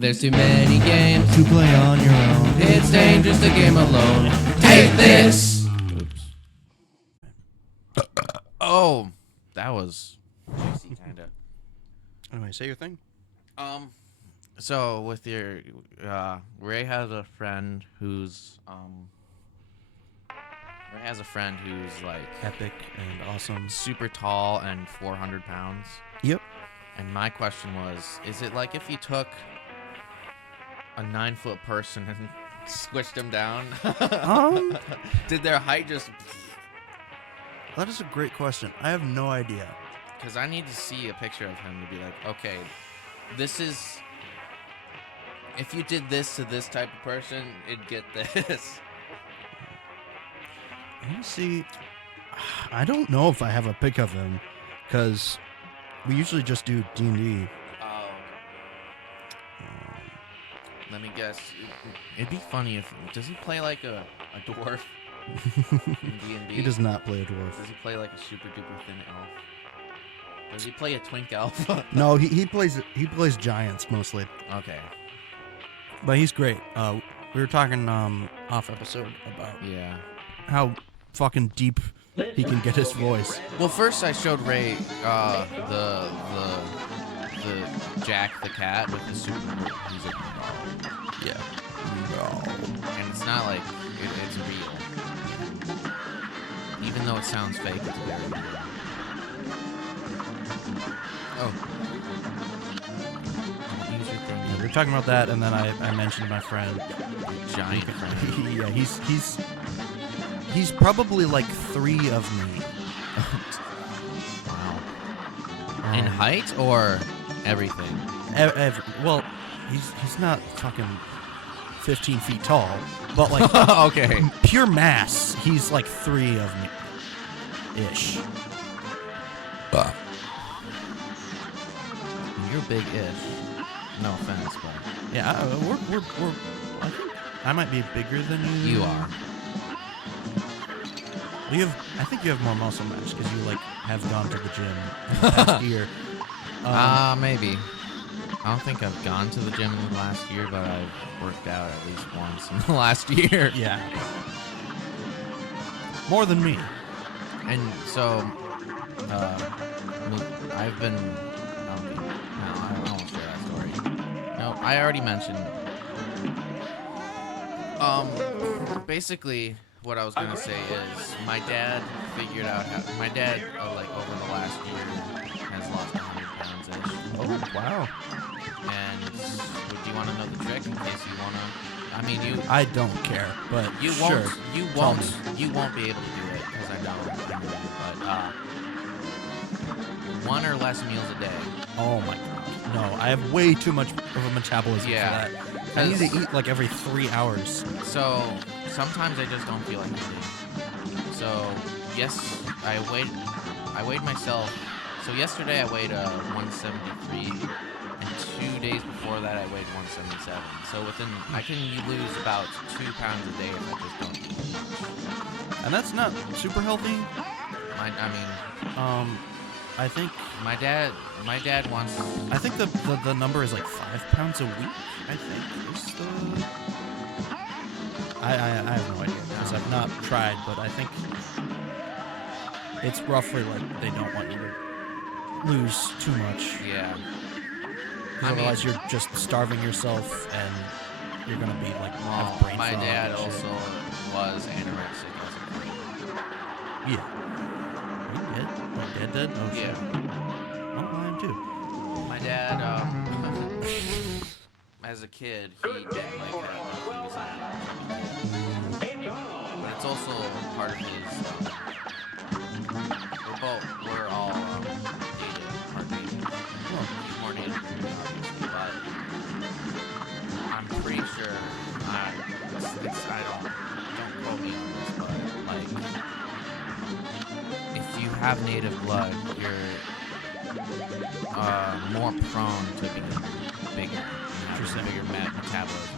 There's too many games to play on your own. It's dangerous to game alone. Take this! Oops. Oh, that was juicy, kinda. Anyway, say your thing. So with your, Ray has a friend who's, like Epic and awesome. super tall and 400 pounds. Yep. And my question was, is it like if you took a 9-foot person and squished them down? Did their height just... That is a great question. I have no idea. Because I need to see a picture of him to be like, okay, this is... If you did this to this type of person, it'd get this. Let me see. I don't know if I have a pic of him, because we usually just do D&D. Oh. Let me guess. It'd be funny if... Does he play like a dwarf in D&D? He does not play a dwarf. Does he play like a super duper thin elf? Does he play a twink elf? No, he plays giants mostly. Okay. But he's great. We were talking off episode about how fucking deep he can get his voice. Well, first I showed Ray the Jack the cat with his super music. Yeah. And it's not like it's real. Even though it sounds fake, it's very real. Oh. Use your thing. Yeah, we were talking about that, and then I mentioned my friend. Giant friend. Yeah, he's probably like 3 of me. Wow. In height or everything? Well, he's not fucking 15 feet tall, but like okay, pure mass, he's like 3 of me ish. You're big-ish. No offense, but yeah, we're I think I might be bigger than you. You are. I think you have more muscle mass because you like have gone to the gym last year. Maybe. I don't think I've gone to the gym in the last year, but I've worked out at least once in the last year. Yeah. More than me. And so, I've been... no, I won't share that story. No, I already mentioned... basically, what I was going to say is, my dad figured out how... My dad, like, over the last year, has lost 100 pounds-ish. Oh, wow. And do you want to know the trick in case you want to? I mean, I don't care, but you sure. won't be able to do it because I know. But 1 or less meals a day. Oh my god, no! I have way too much of a metabolism for that. I need to eat like every 3 hours. So sometimes I just don't feel like eating. So yes, I weighed myself. So yesterday I weighed 173. And 2 days before that, I weighed 177. So I can lose about 2 pounds a day if I just don't eat. And that's not super healthy. I think my dad wants. I think the number is like 5 pounds a week. I think is the. I have no idea because I've not tried, but I think it's roughly like they don't want you to lose too much. Yeah. Otherwise, you're just starving yourself, and you're gonna be like have brain my fog dad and shit. also was anorexic as a kid. Yeah. You dead? Oh, dead? Oh, shit. Yeah. Oh, I am too. My dad, as a kid, he didn't like that. He was but it's also part of his. We're all native. He's more native than me, obviously, but I'm pretty sure don't quote me on this, but like if you have native blood, you're more prone to being bigger. Just a bigger metabolism.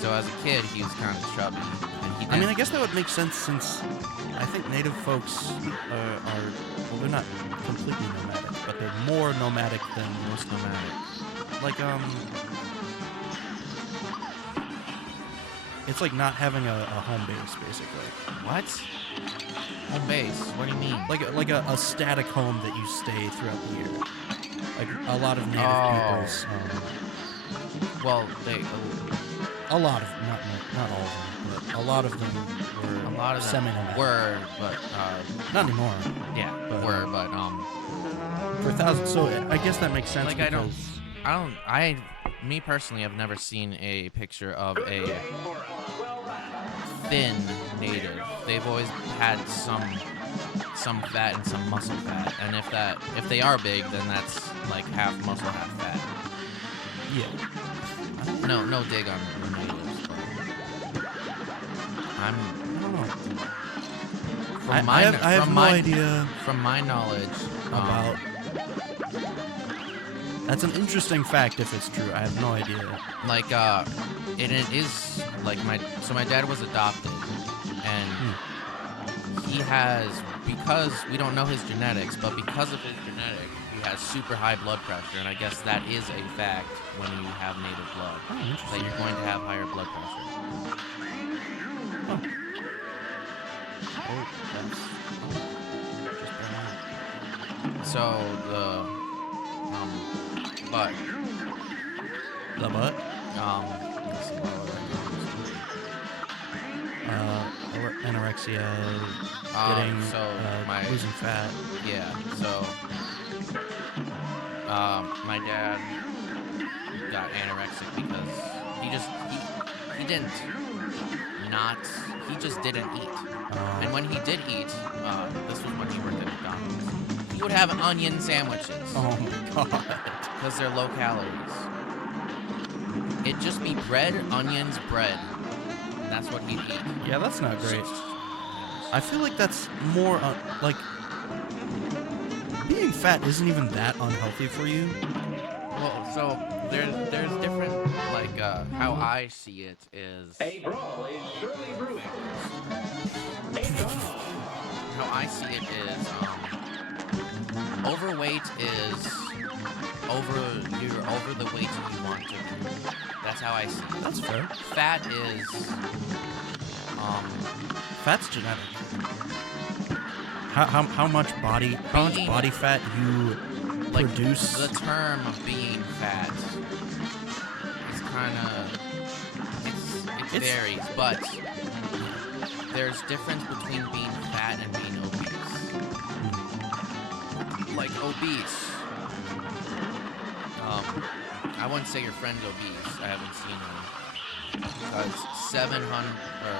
So as a kid, he was kind of chubby, and he. I mean, I guess that would make sense since I think native folks are they're not completely nomadic, but they're more nomadic than most nomadic. Like It's like not having a home base, basically. What? Home base? What do you mean? Like a static home that you stay throughout the year. Like a lot of native peoples. Well, they. A lot of not all of them, but a lot of them were A lot of them semi-nomadic. were, but Not anymore. yeah, But, were, but For thousands, so I guess that makes sense. like me personally, have never seen a picture of a thin native. They've always had some fat and some muscle fat, and if they are big, then that's like half muscle, half fat. Yeah. No dig on the natives, but I don't know. from I have no idea from my knowledge about. That's an interesting fact if it's true. I have no idea. like it is like my dad was adopted, and he has, because we don't know his genetics, but because of his genetics, he has super high blood pressure, and I guess that is a fact when you have native blood, Oh, that interesting. you're going to have higher blood pressure. Oh. So but The butt? let's see, what was Anorexia, I getting, doing? So losing fat. yeah, so my dad got anorexic because he just didn't eat. And when he did eat, this was when he worked at McDonald's, he would have onion sandwiches Oh my god. because they're low calories. It'd just be bread, onions, bread. And that's what he'd eat. Yeah, that's not great. I feel like that's more like being fat isn't even that unhealthy for you. Well, so there's different, like how I see it is. A brawl is surely brewing. How I see it is, overweight is you're over the weight you want to be. That's how I see it. That's fair. Fat is, Fat's genetic. How much body fat you like produce? the term being fat is kind of, it varies, but there's difference between being fat and being obese. Like obese, I wouldn't say your friend's obese. I haven't seen him. 700, or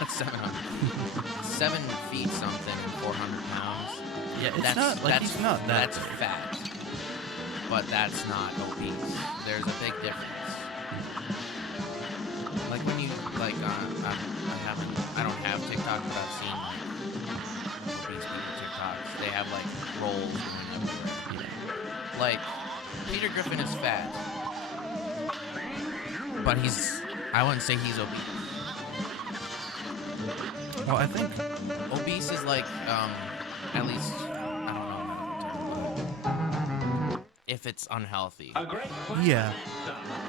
not 700, 7 feet something and 400 pounds. Yeah, it's not like he's not that That's big. fat, but that's not obese. There's a big difference. Like when you I don't have TikTok, but I've seen like obese people TikToks. They have like rolls going everywhere. Like Peter Griffin is fat, but I wouldn't say he's obese. Well, I think Obese is like, at least, I don't know if it's unhealthy. A great yeah,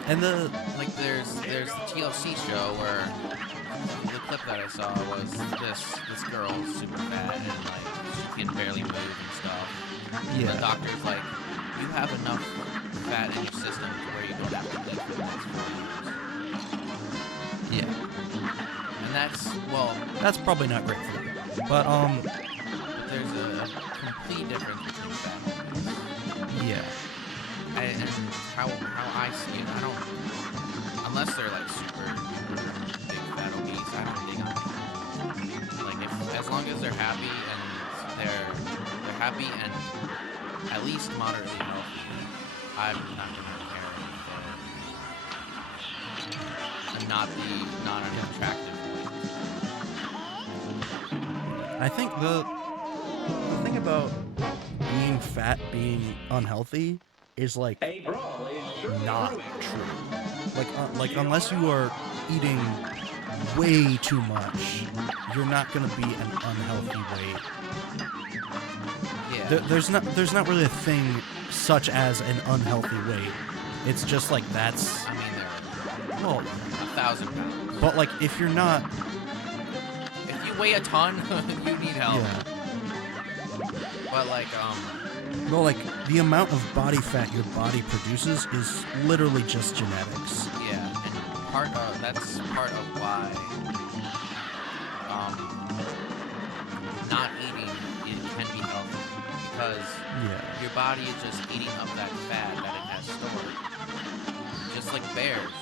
and Like there's the TLC show where the clip that I saw was this girl's super fat and like she can barely move and stuff. Yeah. The doctor's like, you have enough fat in your system to where you don't have to eat for the next 4 years. yeah, And that's probably not great for you. But there's a complete difference between fat and obese. yeah, And how I see it, I don't, unless they're like super big fat obese, I don't dig on it. Like as long as they're happy and they're happy and at least moderately healthy, I'm not gonna care if they're not an attractive weight. I think the thing about being fat being unhealthy is like A brawl is surely not brewing. true. Like unless you are eating way too much, you're not gonna be an unhealthy weight. Yeah. There's not really a thing such as an unhealthy weight. It's just like that's I mean, they're well, a 1,000 pounds. But like, if you're not, If you weigh a ton, you need help. yeah. But like, Well, like the amount of body fat your body produces is literally just genetics. yeah, and that's part of why not eating it can be healthy, because Yeah. your body is just eating up that fat that it has stored. Just like bears.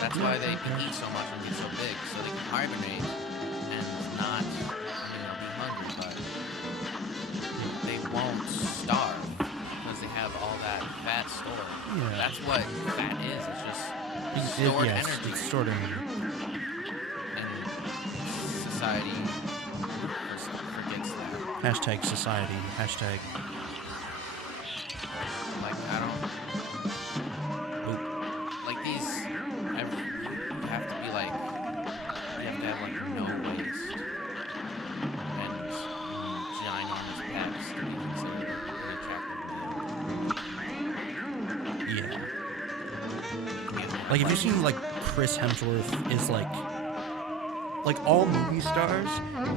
That's why they can eat so much and get so big, so they can hibernate and not, be hungry, but they won't starve because they have all that fat stored. Yeah. That's what fat is. It's just It's- stored yeah, energy. It's stored energy. And society forgets that. Hashtag society. Hashtag. Like, I don't. Like, you have to be like. You have to have, like, no waist. And ginormous pecs to be considered an attractive Yeah. man. Like, if you've seen like Chris Hemsworth is like all movie stars,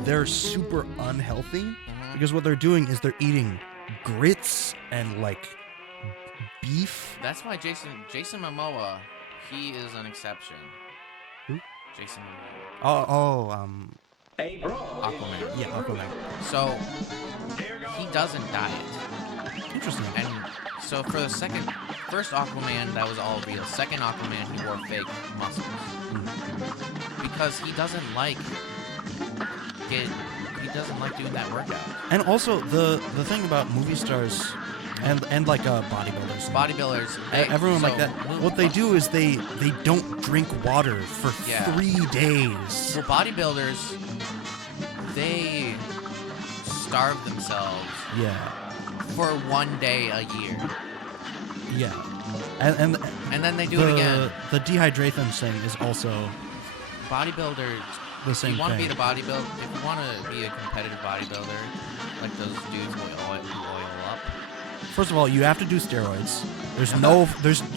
they're super unhealthy because what they're doing is they're eating grits and like beef. That's why Jason Momoa, he is an exception. Who? Jason Momoa. A brawl is Aquaman. surely Yeah, brewing. Aquaman. So, he doesn't diet. Interesting. And so for the first Aquaman, that was all real. Second Aquaman, he wore fake muscles. Because he doesn't like doing that workout. And also the thing about movie stars and like bodybuilders. Bodybuilders, Everyone like that. What they do is they don't drink water for Yeah. 3 days. Well, bodybuilders, they starve themselves Yeah. for 1 day a year. Yeah. And And then they do it again. the dehydration thing is also Bodybuilders, the if same you want to thing. be if you want to be a competitive bodybuilder, like those dudes who oil up. First of all, you have to do steroids.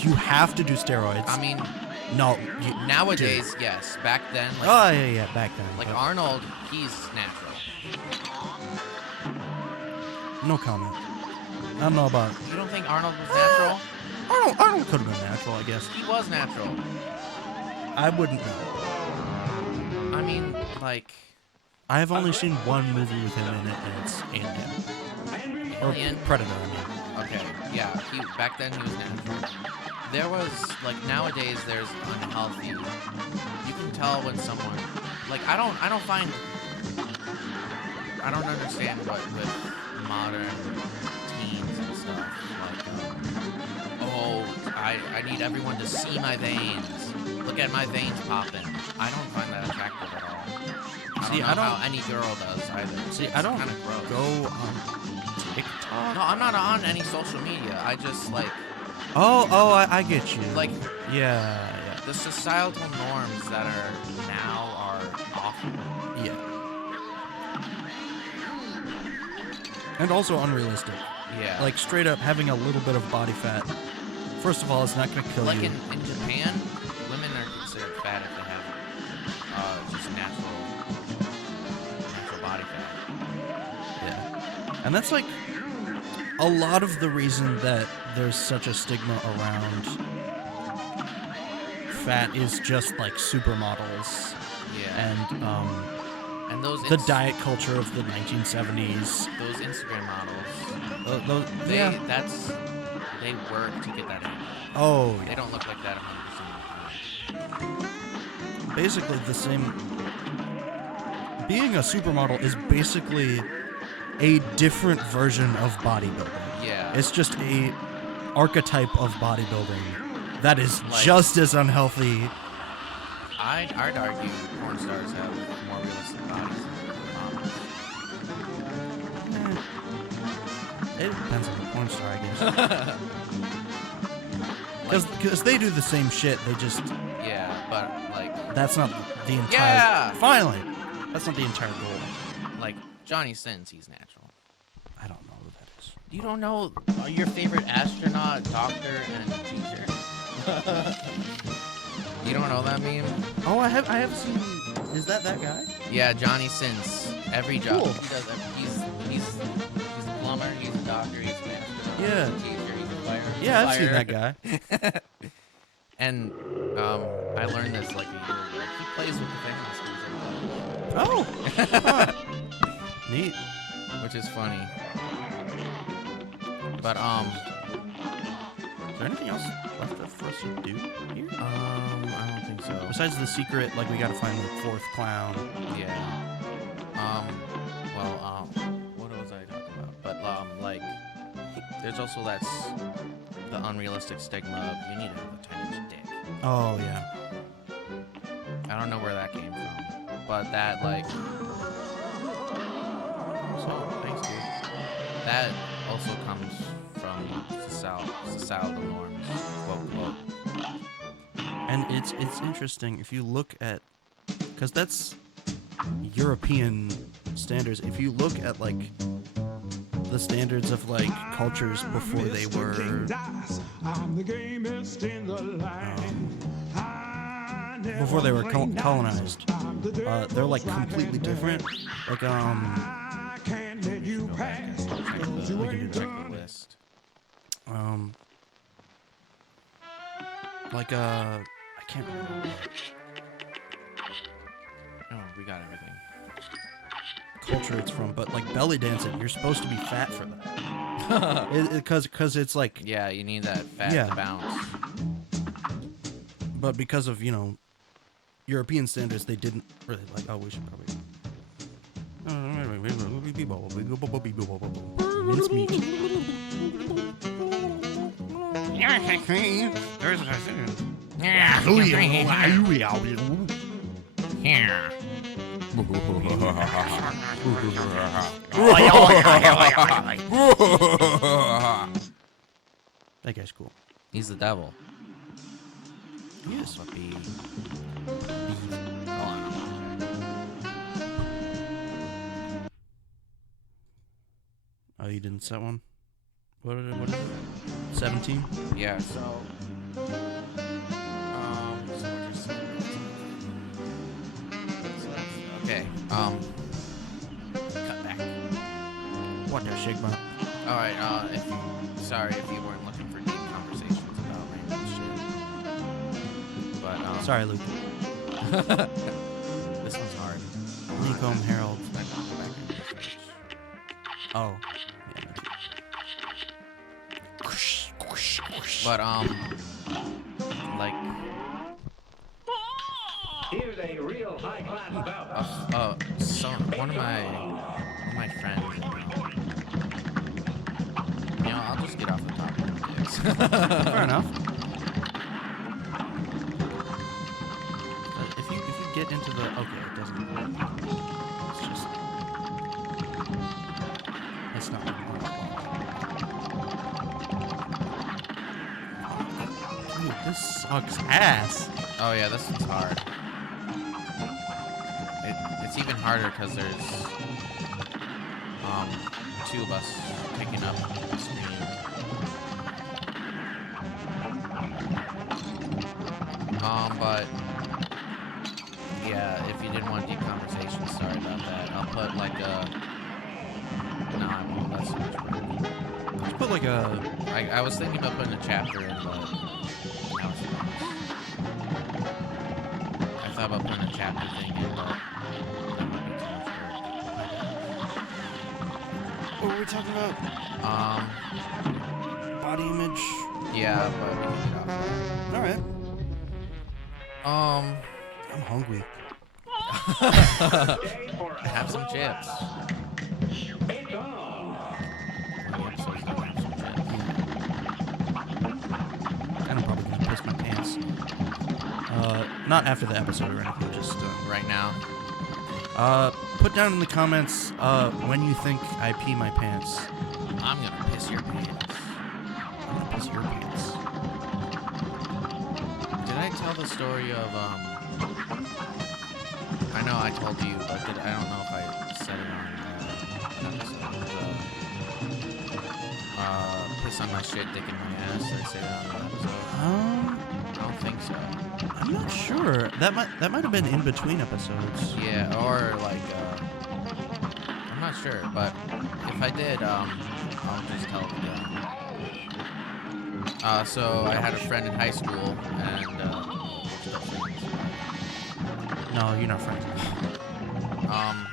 You have to do steroids. I mean, no. nowadays, yes. Back then, like, Oh yeah, back then. like but Arnold, he's natural. no comment. I don't know about. You don't think Arnold was natural? Arnold could have been natural, I guess. He was natural. I wouldn't know. I mean, like, I have only seen one movie with him in it, and it's Alien. Or Alien? Predator, I mean. okay, yeah. Back then he was natural. There was nowadays there's unhealthy. You can tell when someone I don't understand what with modern teens and stuff I need everyone to see my veins. Look at my veins popping. I don't find that attractive at all. I don't know how any girl does either. See, It's I don't kinda gross. go on TikTok. No, I'm not on any social media. I just I get you. Yeah. the societal norms that are now are awful. Yeah. And also unrealistic. Yeah. Like, straight up having a little bit of body fat. First of all, it's not going to kill like you. in Japan, women are considered fat if they have just natural body fat. Yeah. And that's like a lot of the reason that there's such a stigma around fat is just like supermodels Yeah. and those the diet culture of the 1970s. those Instagram models, Yeah. they work to get that in. Oh, They yeah. don't look like that 100% of Basically the same. Being a supermodel is basically a different version of bodybuilding. the time. Yeah. It's just a archetype of bodybuilding that is Like- just as unhealthy. I'd argue porn stars have more realistic bodies than models. It depends on the porn star, I guess. Because they do the same shit. They just Yeah, but that's not the entire. Yeah! Finally, that's not the entire goal. Johnny Sins, he's natural. I don't know who that is. You don't know your favorite astronaut, doctor, and teacher? You don't know that meme? Oh, I have seen. Is that guy? Yeah, Johnny Sins. Every job Cool. he does. He's a plumber. He's a doctor. He's an astronaut. Yeah. He's a teacher. He's a fighter. Yeah, I've seen that guy. And I learned this like a year ago. He plays with the famous. Oh. Huh. Neat. Which is funny. But Is there anything else left for us to do here? I don't think so. Besides the secret, like we gotta find the fourth clown. Yeah. What was I talking about? But like, there's also the unrealistic stigma of you need to have a tiny dick. Oh yeah. I don't know where that came from, but that like. So thanks, dude. That also comes from societal norms, quote quote. And it's interesting if you look at, because that's European standards. If you look at like the standards of like cultures before they were colonized, they're like completely different. Like I can't remember. Oh, we got everything. Culture it's from, but like belly dancing, you're supposed to be fat for that. Because it's like, yeah, you need that fat Yeah. to bounce. but because of European standards, they didn't really like. Oh, we should probably. Mincemeat. That guy's cool. He's the devil. Yes. But be. Oh, you didn't set one? What is it? 17? Yeah, so. Okay, cut back. What the Sigma? Alright, sorry if you weren't looking for deep conversations about random shit. But, Sorry, Luke. this one's hard. Honeycomb Herald. I gotta go back and research. Oh. But, like, Here's a real high-class bout. so one of my friends, I'll just get off the topic of dicks. Fair enough. If you get into the okay, it doesn't. It's just. It's not. Dude, this sucks ass. Oh yeah, this one's hard. It's even harder because there's two of us picking up the screen. But yeah, if you didn't want deep conversation, sorry about that. I'll put like a. No, I won't. That's too much work. Let's put like a. I was thinking about putting a chapter in, but now it's I thought about putting a chapter thing in, but that might be too much What were we talking about? work. Body image. Yeah, but we can get off All right. that. I'm hungry. Have some chips. It's on. The episode's gonna have some chips. And I'm probably gonna piss my pants. Not after the episode or anything. Just Right now. put down in the comments when you think I pee my pants. I'm gonna piss your pants. I'm gonna piss your pants. Did I tell the story of I know I told you, but I don't know if I said it on episode. Piss on my shit, dick in my ass. Did I say that on the episode? I don't think so. I'm I'm not sure. That might have been in between episodes. Yeah, or like, I'm not sure, but if I did, I'll just tell you. So I had a friend in high school, and still friends. No, you're not friends. Um,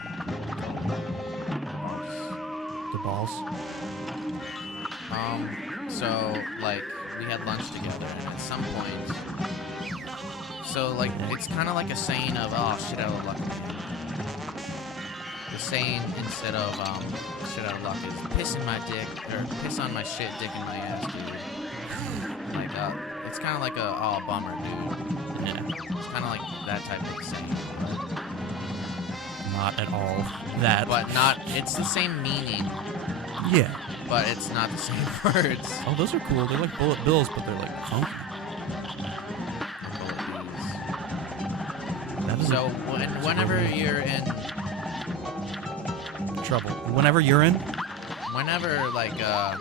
The balls. So like we had lunch together, and at some point, so like it's kind of like a saying of, oh, shit out of luck. The saying instead of shit out of luck is piss in my dick, or piss on my shit, dick in my ass, dude. Like it's kind of like a, oh, bummer, dude. Yeah, it's kind of like that type of saying, but Not at all. That. but not. It's the same meaning, Yeah. but it's not the same words. Oh, those are cool. They're like bullet bills, but they're like funky. That is So whenever you're in, trouble. Whenever you're in. whenever like a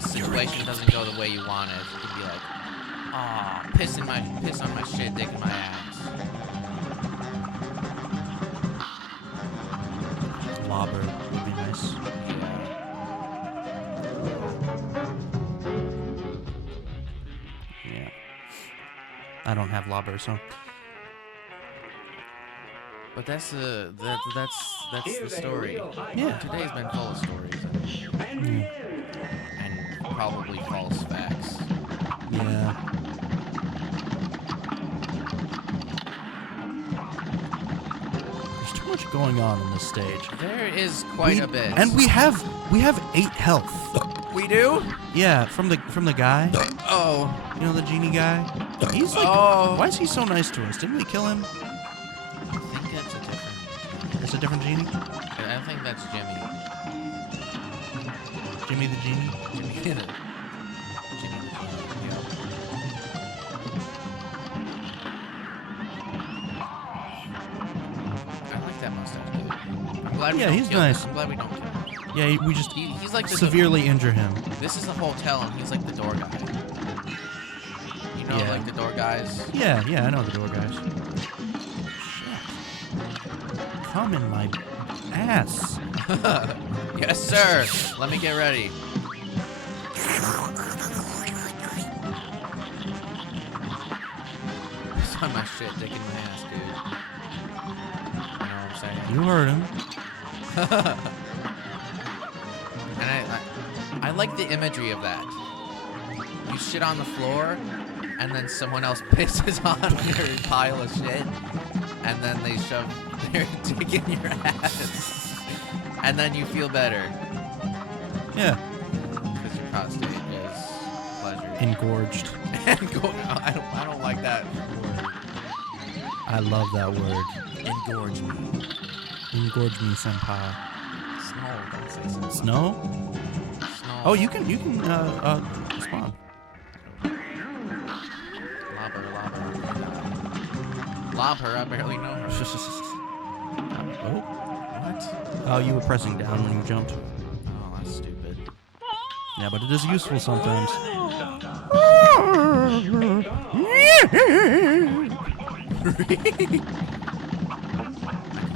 situation doesn't go the way you want it, you can be like, "Aw, piss on my shit, dick in my ass." Lobber would be nice. Yeah. I don't have lobber, so. But that's the story. Yeah. Today's been full of stories and probably false facts. Yeah. There's too much going on this stage. There is quite a bit. And we have 8 health. We do? Yeah, from the guy. Oh. You know the genie guy? He's like, Oh. why is he so nice to us? Didn't we kill him? I think that's a different. It's a different genie? I think that's Jimmy. Jimmy the genie? Jimmy the Genie. Yeah. I like that mustache, dude. I'm glad we Yeah, don't he's kill nice. him. I'm glad we don't kill him. Yeah, we just He's like the severely injure him. This is the hotel, and he's like the door guy. You know, Yeah. like the door guys. Yeah, I know the door guys. Come in my ass. Yes, sir. Let me get ready. It's on my shit, dick in my ass, dude. You know what I'm saying? You heard him. And I like the imagery of that. You shit on the floor, and then someone else pisses on your pile of shit, and then they shove their dick in your ass, and then you feel better Yeah. because your prostate is pleasure. Engorged. I don't like that word. I love that word. Engorge me. Engorge me, senpai. Snow, don't say something. Snow? Snow. Oh, you can spawn. Lob her, I barely know her. Oh. What? Oh, you were pressing down when you jumped. Oh, that's stupid. Yeah, but it is useful sometimes. I'm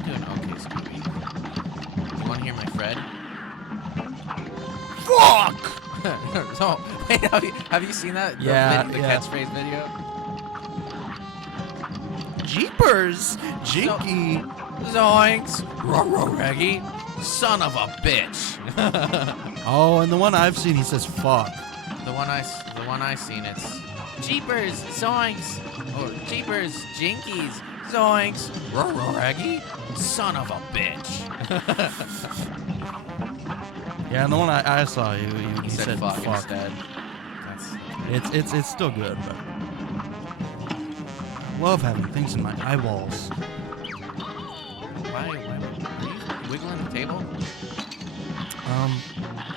doing okay, Scooby. You want to hear my Fred? Fuck! So, wait, have you seen that? Yeah, The yeah. catchphrase video? Jeepers! Jinky! Zoinks! Ruh-roh, Reggie! Son of a bitch! Oh, and the one I've seen, he says fuck. The one I seen, it's Jeepers, Zoinks! Or Jeepers, Jinkies, Zoinks! Ruh-roh, Reggie! Son of a bitch! Yeah, and the one I saw, he He said fuck instead. That's It's still good, but love having things in my eyeballs. why were you wiggling the table?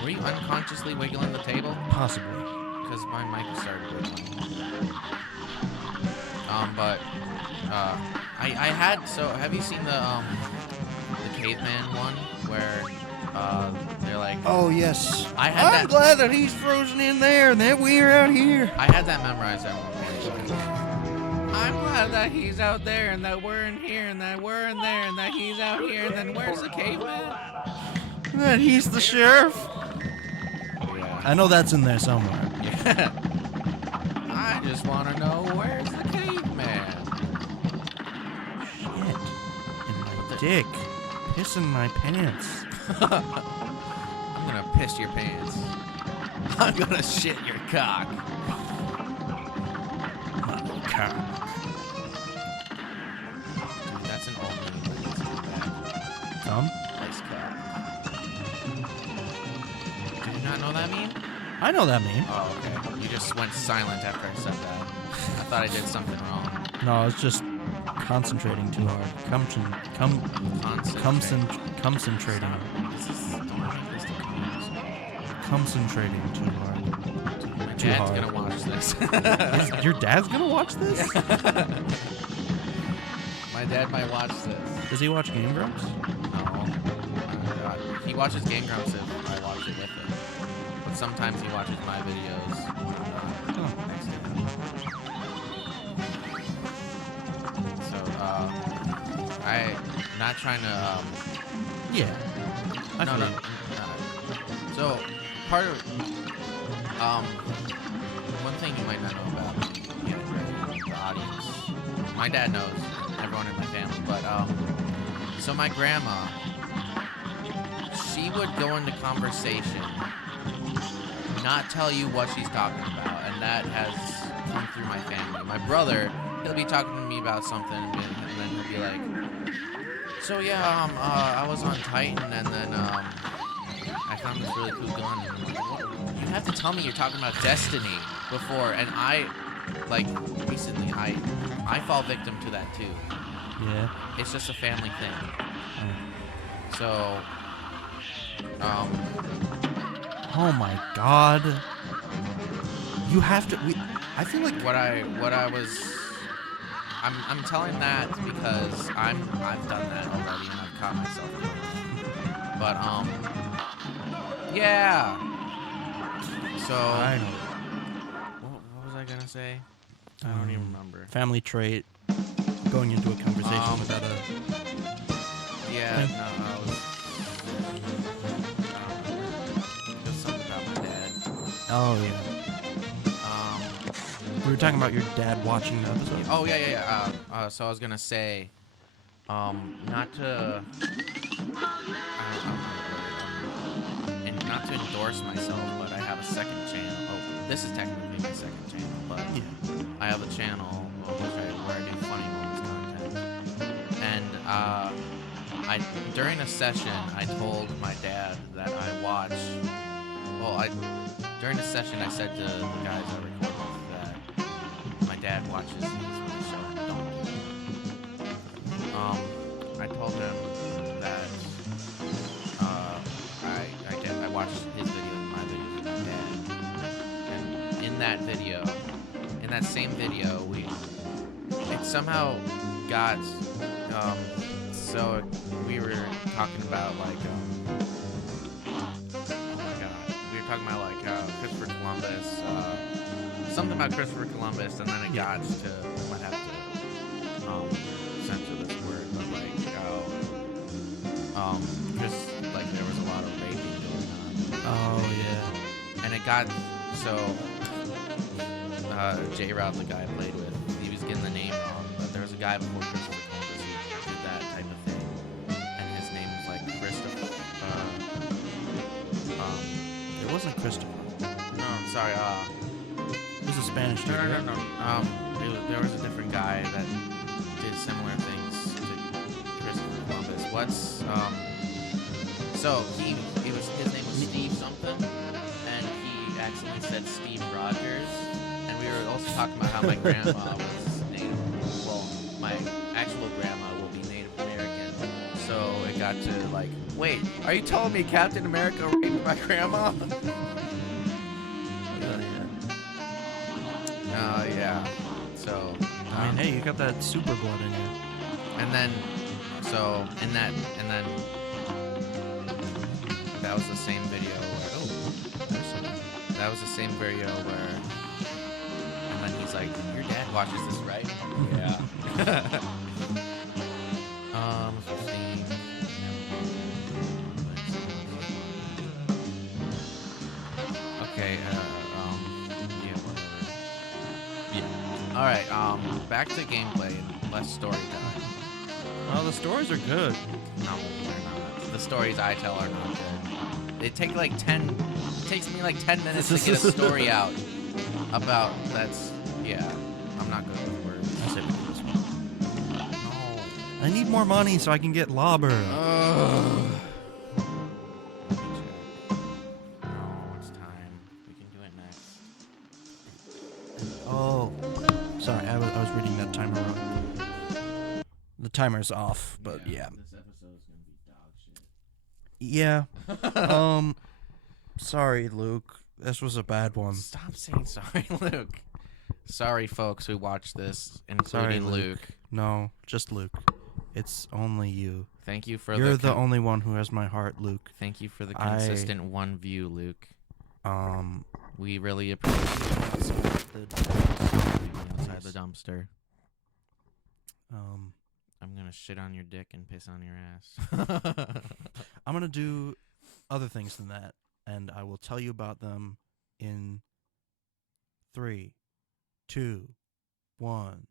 Were you unconsciously wiggling the table? Possibly. Because my mic started wiggling. But I had, so have you seen the caveman one where they're like, Oh yes. I had I'm that- glad that he's frozen in there and that we're out here. I had that memorized at one point. I'm glad that he's out there and that we're in here and that we're in there and that he's out here and then where's the caveman? Then he's the sheriff. Yeah. I know that's in there somewhere. Yeah. I just want to know where's the caveman? Shit. In my dick. Piss in my pants. I'm gonna piss your pants. I'm gonna shit your cock. Cock. Dude, that's an old meme that needs to come back. Tom? Nice cock. Did you not know that meme? I know that meme. Oh, okay. You just went silent after I said that. I thought I did something wrong. No, I was just concentrating too hard. Concentrating. This is don't make this the comments. Concentrating too hard. My Too dad's hard. gonna watch this. Your dad's gonna watch this? My dad might watch this. Does he watch Game Grumps? No. He watches Game Grumps if I watch it with him. But sometimes he watches my videos next to him. So, I'm not trying to, Yeah. I no, feel no, you. no. So, part of, one thing you might not know about me, the audience, my dad knows, everyone in my family, but, so my grandma, she would go into conversation, not tell you what she's talking about, and that has come through my family. My brother, he'll be talking to me about something, and then he'll be like, so yeah, I was on Titan, and then, I found this really cool gun. And I'm like, what? You have to tell me you're talking about Destiny before, and recently, I fall victim to that too. Yeah. It's just a family thing. Oh. So, Oh my god. You have to. I feel like. I'm telling that because I've done that already and I've caught myself doing it. But yeah. So I know. what was I gonna say? I don't even remember. Family trait. Going into a conversation without a. Yeah, no, it was something about my dad. Oh yeah. We were talking about your dad watching the episode. Oh yeah. So I was gonna say, not to, and not to endorse myself, but I have a second channel. Oh, this is technically my second channel, but Yeah. I have a channel where I do funny moments content. And during a session, I told my dad that I watch. Well, during the session, I said to the guys I record with that my dad watches these when I show him don't do it. I told him that I watched his video and my video with my dad, and in that same video, it somehow got so we were talking about like oh my god, we were talking about like Christopher Columbus, something about Christopher Columbus, and then it got to, I might have to censor this word, but like just like there was a lot of raping going on. Oh yeah. And it got so J-Rod, the guy I played with, he was getting the name wrong, but there was a guy before Christopher Columbus who did that type of thing, and his name was like Christopher. It wasn't Christopher. No, I'm sorry. It was a Spanish dude. No. right? There was a different guy that did similar things to Christopher Columbus. So his name was Steve something, and he accidentally said Steve Rogers, and we were also talking about how my grandma was Native. Well, my actual grandma will be Native American, so it got to like, wait, are you telling me Captain America raped my grandma? Yeah. So, I mean, hey, you got that super blood in you. and then that was the same video where, that was the same video where, and then he's like, you're dad watches this, right? Yeah. Let's see. Okay, yeah, whatever. Yeah. All right, back to gameplay and less story time. Oh, the stories are good. No, they're not. The stories I tell are not good. It takes me like 10 minutes to get a story out about yeah. I'm not good with words. I said this one. No. I need more money so I can get Lobber. Ugh. Let me check. No, it's time. We can do it next. Oh, sorry, I was reading that timer wrong. The timer's off, but yeah. This episode's gonna be dog shit. Yeah. Sorry, Luke. This was a bad one. Stop saying sorry, Luke. Sorry, folks who watched this, Sorry, including Luke. No, just Luke. It's only you. Thank you for You're the only one who has my heart, Luke. Thank you for the consistent one view, Luke. We really appreciate it. Outside the dumpster. I'm gonna shit on your dick and piss on your ass. I'm gonna do other things than that, and I will tell you about them in 3, 2, 1.